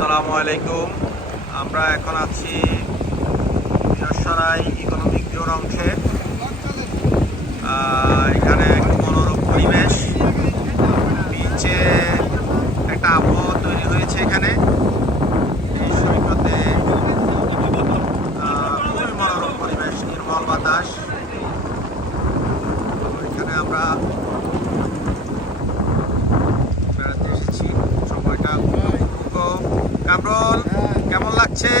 আসসালামু আলাইকুম। আমরা এখন আছি মিরসরাই ইকোনমিক জোন অংশে। এখানে একটা মনোরম পরিবেশ, বিচে একটা আবহাওয়া তৈরি হয়েছে। এখানে এই সৈকতে খুবই মনোরম পরিবেশ, নির্মল বাতাস। এখানে আমরা বেড়াতে এসেছি, সময়টা কামরুল কেমন লাগছে?